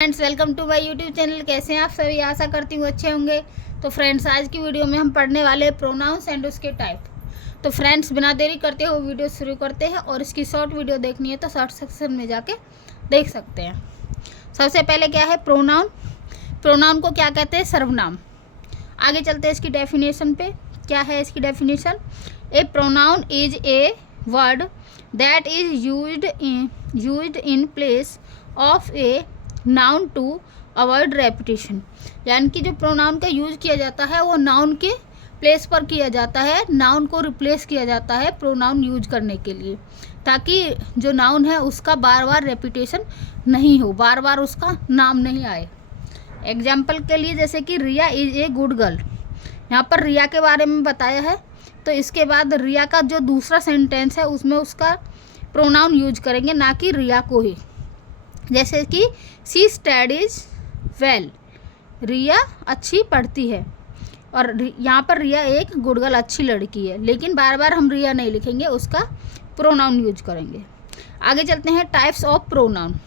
Friends, welcome to my YouTube channel. कैसे हैं आप सभी? आशा करती हूँ अच्छे होंगे। तो फ्रेंड्स, आज की वीडियो में हम पढ़ने वाले हैं प्रोनाउंस एंड उसके टाइप। तो फ्रेंड्स, बिना देरी करते हुए वीडियो शुरू करते हैं, और इसकी शॉर्ट वीडियो देखनी है तो शॉर्ट सेक्शन में जाके देख सकते हैं। सबसे पहले क्या है प्रोनाउन। प्रोनाउन को क्या कहते हैं? सर्वनाम। आगे चलते हैं इसकी डेफिनेशन पे। क्या है इसकी definition? A pronoun is a word that is used in place of a noun to avoid repetition. यानी कि जो प्रोनाउन का यूज किया जाता है वो नाउन के प्लेस पर किया जाता है, नाउन को रिप्लेस किया जाता है प्रोनाउन यूज करने के लिए, ताकि जो नाउन है उसका बार बार रेपिटेशन नहीं हो, बार बार उसका नाम नहीं आए। एग्जाम्पल के लिए जैसे कि रिया इज ए गुड गर्ल, यहाँ पर रिया के बारे में बताया है, तो इसके बाद रिया का जो दूसरा सेंटेंस है उसमें उसका प्रोनाउन यूज करेंगे, ना कि रिया को ही। जैसे कि सी स्टडीज वेल, रिया अच्छी पढ़ती है, और यहाँ पर रिया एक गुड गर्ल, अच्छी लड़की है, लेकिन बार बार हम रिया नहीं लिखेंगे, उसका प्रोनाउन यूज करेंगे। आगे चलते हैं टाइप्स ऑफ प्रोनाउन।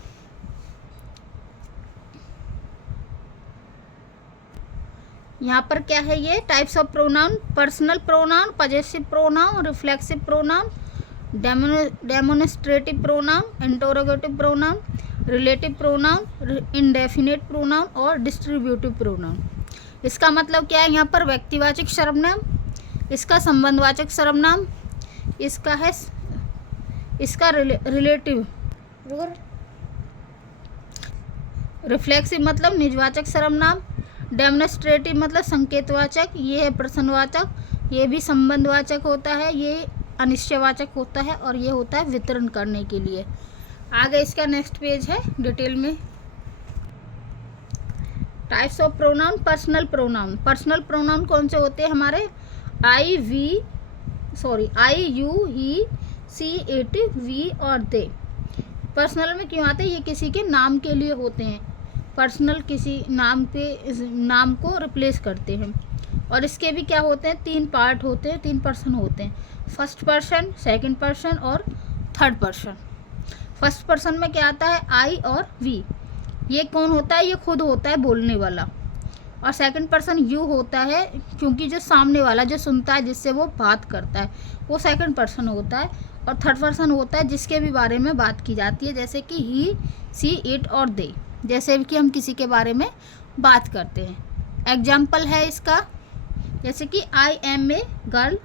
यहाँ पर क्या है ये types of pronoun? Personal pronoun, possessive pronoun, reflexive pronoun, demonstrative pronoun, interrogative pronoun, relative pronoun, indefinite pronoun और डिस्ट्रीब्यूटिव प्रोनाउन। इसका मतलब क्या है? यहाँ पर व्यक्तिवाचक सर्वनाम, इसका संबंधवाचक सर्वनाम, इसका है इसका रिलेटिव, रिफ्लेक्सिव मतलब निजवाचक सर्वनाम, डेमोन्स्ट्रेटिव मतलब संकेतवाचक, ये है प्रश्नवाचक, ये भी संबंधवाचक होता है, ये अनिश्चयवाचक होता है, और ये होता है वितरण करने के लिए। आगे इसका नेक्स्ट पेज है डिटेल में। Types of pronoun. Personal pronoun. Personal pronoun कौन से होते हैं हमारे? I, you, he, she, it, we और दे। पर्सनल में क्यों आते हैं? ये किसी के नाम के लिए होते हैं। पर्सनल किसी नाम को रिप्लेस करते हैं। और इसके भी क्या होते हैं? 3 पार्ट होते हैं, 3 पर्सन होते हैं। फर्स्ट पर्सन, सेकंड पर्सन और थर्ड पर्सन। फर्स्ट पर्सन में क्या आता है? आई और वी। ये कौन होता है? ये खुद होता है बोलने वाला। और सेकंड पर्सन यू होता है, क्योंकि जो सामने वाला जो सुनता है, जिससे वो बात करता है, वो सेकंड पर्सन होता है। और थर्ड पर्सन होता है जिसके भी बारे में बात की जाती है, जैसे कि ही, सी, इट और दे, जैसे कि हम किसी के बारे में बात करते हैं। एग्जाम्पल है इसका, जैसे कि I am a girl,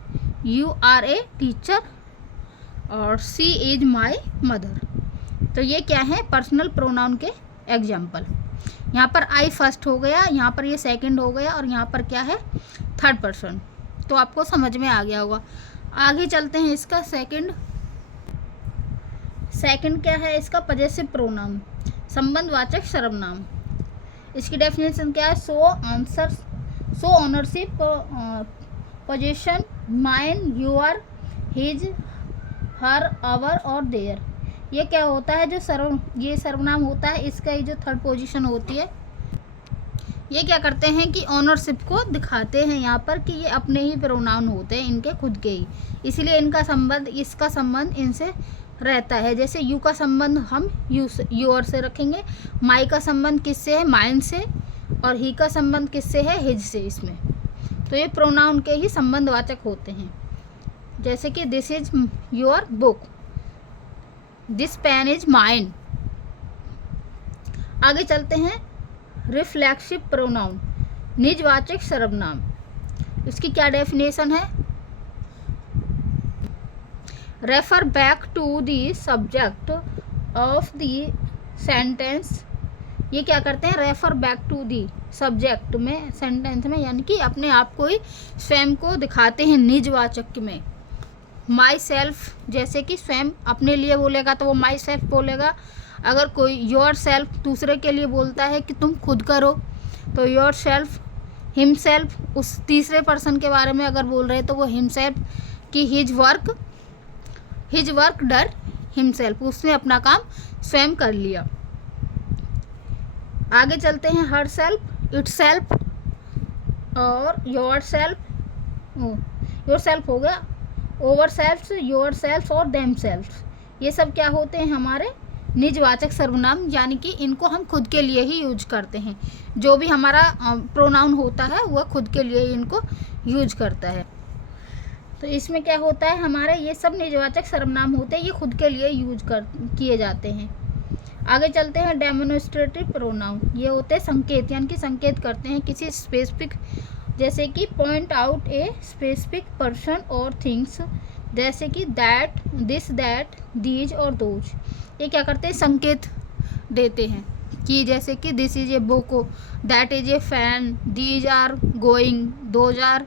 you are a teacher और सी इज माई मदर। तो ये क्या है? पर्सनल प्रोनाउन के एग्जाम्पल। यहाँ पर आई फर्स्ट हो गया, यहाँ पर ये सेकंड हो गया, और यहाँ पर क्या है? Third person. तो आपको समझ में आ गया होगा। आगे चलते हैं इसका सेकंड क्या है इसका? पजेसिव प्रोनाउन, संबंधवाचक सर्वनाम। इसकी डेफिनेशन क्या है? So ownership, possession, mine, your, his, her, our और देयर। ये क्या होता है? ये सर्वनाम होता है, इसका ही जो थर्ड पोजीशन होती है, ये क्या करते हैं कि ऑनरशिप को दिखाते हैं यहाँ पर, कि ये अपने ही प्रोनाउन होते हैं, इनके खुद के ही, इसलिए इसका संबंध इनसे रहता है। जैसे यू का संबंध हम योर से रखेंगे, माई का संबंध किससे है? माइन से, और ही का संबंध किससे है? हिज से। इसमें तो ये प्रोनाउन के ही संबंधवाचक होते हैं। जैसे कि this is your book, this pen is mine. आगे चलते हैं रिफ्लेक्सिव प्रोनाउन, निजवाचक सर्वनाम। इसकी क्या डेफिनेशन है? Refer back to the subject of the sentence. ये क्या करते हैं? Refer back to the subject में, सेंटेंस में, यानी कि अपने आप को ही, स्वयं को दिखाते हैं निजवाचक में। माई सेल्फ, जैसे कि स्वयं अपने लिए बोलेगा तो वो माई सेल्फ बोलेगा। अगर कोई योर सेल्फ दूसरे के लिए बोलता है कि तुम खुद करो, तो योर सेल्फ। हिम सेल्फ, उस तीसरे पर्सन के बारे में अगर बोल रहे तो वो हिम सेल्फ, कि हिज वर्क डर हिम सेल्फ, उसने अपना काम स्वयं कर लिया। आगे चलते हैं हर सेल्फ, इट सेल्फ और योर सेल्फ हो गया, ओवर सेल्फ, योर सेल्फ और देम सेल्फ। ये सब क्या होते हैं? हमारे निजवाचक सर्वनाम, यानी कि इनको हम खुद के लिए ही यूज करते हैं। जो भी हमारा प्रोनाउन होता है वह खुद के लिए ही इनको यूज करता है। तो इसमें क्या होता है, हमारे ये सब निजवाचक सर्वनाम होते हैं, ये खुद के लिए यूज किए जाते हैं। आगे चलते हैं डेमोन्स्ट्रेटिव प्रोनाउन। ये होते हैं संकेत, यानी कि संकेत करते हैं किसी स्पेसिफिक, जैसे कि point out a specific person और थिंग्स, जैसे कि दैट, दिस, दैट, दीज और दोज। ये क्या करते हैं, संकेत देते हैं कि जैसे कि this is a book, that is a fan, these are going, those are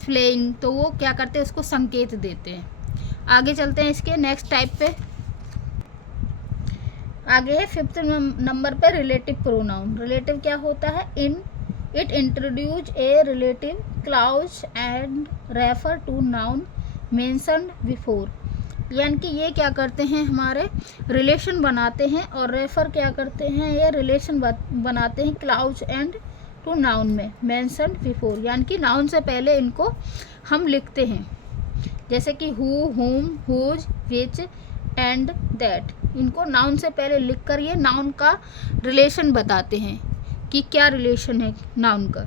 flying. तो वो क्या करते हैं, उसको संकेत देते हैं। आगे चलते हैं इसके नेक्स्ट टाइप पे। आगे है 5th नंबर पे रिलेटिव प्रोनाउन। रिलेटिव क्या होता है, it introduce a relative clause and refer to noun mentioned before. यानी कि ये क्या करते हैं, हमारे रिलेशन बनाते हैं, और रेफर क्या करते हैं, ये रिलेशन बनाते हैं क्लाउज एंड टू नाउन में मेंशन्ड बिफोर, यानी कि नाउन से पहले इनको हम लिखते हैं। जैसे कि हु, हुम, हुज, विच एंड दैट। इनको नाउन से पहले लिखकर ये नाउन का रिलेशन बताते हैं कि क्या रिलेशन है नाउन का।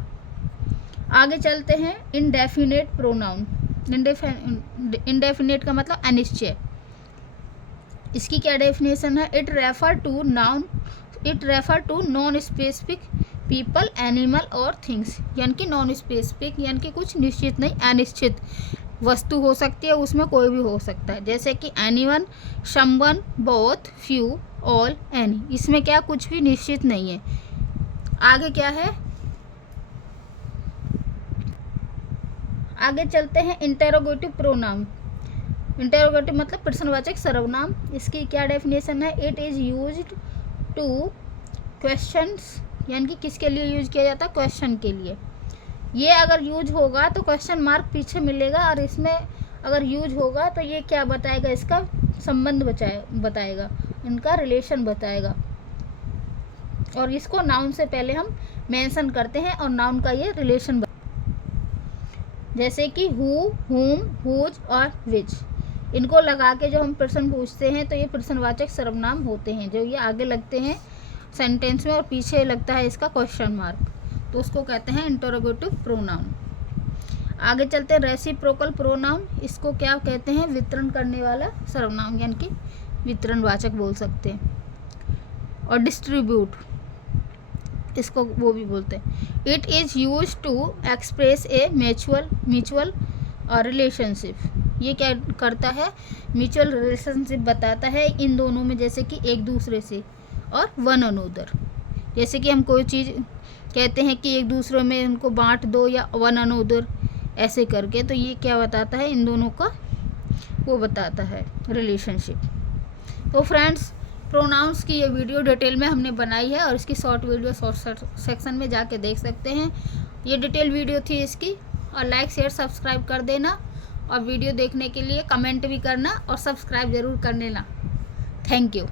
आगे चलते हैं इनडेफिनेट प्रोनाउन। इनडेफिनेट का मतलब अनिश्चय। इसकी क्या डेफिनेशन है, it refer to non specific people, animal और थिंग्स। यानी कि नॉन स्पेसिफिक यानी कि कुछ निश्चित नहीं, अनिश्चित वस्तु हो सकती है, उसमें कोई भी हो सकता है। जैसे कि anyone, someone, both, few, all, any. इसमें क्या कुछ भी निश्चित नहीं है। आगे क्या है, आगे चलते हैं इंटेरोगेटिव प्रोनाउन। इंटेरोगेटिव मतलब प्रश्नवाचक सर्वनाम। इसकी क्या डेफिनेशन है, it is used two questions, यानी कि किसके लिए यूज किया जाता है, क्वेश्चन के लिए। ये अगर यूज होगा तो क्वेश्चन मार्क पीछे मिलेगा, और इसमें अगर यूज होगा तो ये क्या बताएगा, इसका संबंध बताएगा, इनका रिलेशन बताएगा। और इसको नाउन से पहले हम मेंशन करते हैं और नाउन का ये रिलेशन जैसे कि हु, हुम, हुज और विच। इनको लगा के जो हम प्रश्न पूछते हैं तो ये प्रश्नवाचक सर्वनाम होते हैं, जो ये आगे लगते हैं सेंटेंस में और पीछे लगता है इसका क्वेश्चन मार्क, तो उसको कहते हैं इंटरोगेटिव प्रोनाउन। आगे चलते हैं रेसिप्रोकल प्रोनाउन। इसको क्या कहते हैं, वितरण करने वाला सर्वनाम, यानी कि वितरणवाचक बोल सकते हैं। और डिस्ट्रीब्यूट, इसको वो भी बोलते हैं। It is use to express a mutual relationship. ये क्या करता है, म्यूचुअल रिलेशनशिप बताता है इन दोनों में, जैसे कि एक दूसरे से और वन अनोदर। जैसे कि हम कोई चीज़ कहते हैं कि एक दूसरे में उनको बांट दो या वन अनोदर ऐसे करके, तो ये क्या बताता है, इन दोनों का वो बताता है रिलेशनशिप। तो फ्रेंड्स, प्रोनाउंस की ये वीडियो डिटेल में हमने बनाई है, और इसकी शॉर्ट वीडियो शॉर्ट सेक्शन में जाके देख सकते हैं। ये डिटेल वीडियो थी इसकी। और लाइक, शेयर, सब्सक्राइब कर देना, और वीडियो देखने के लिए कमेंट भी करना और सब्सक्राइब ज़रूर कर लेना। Thank you.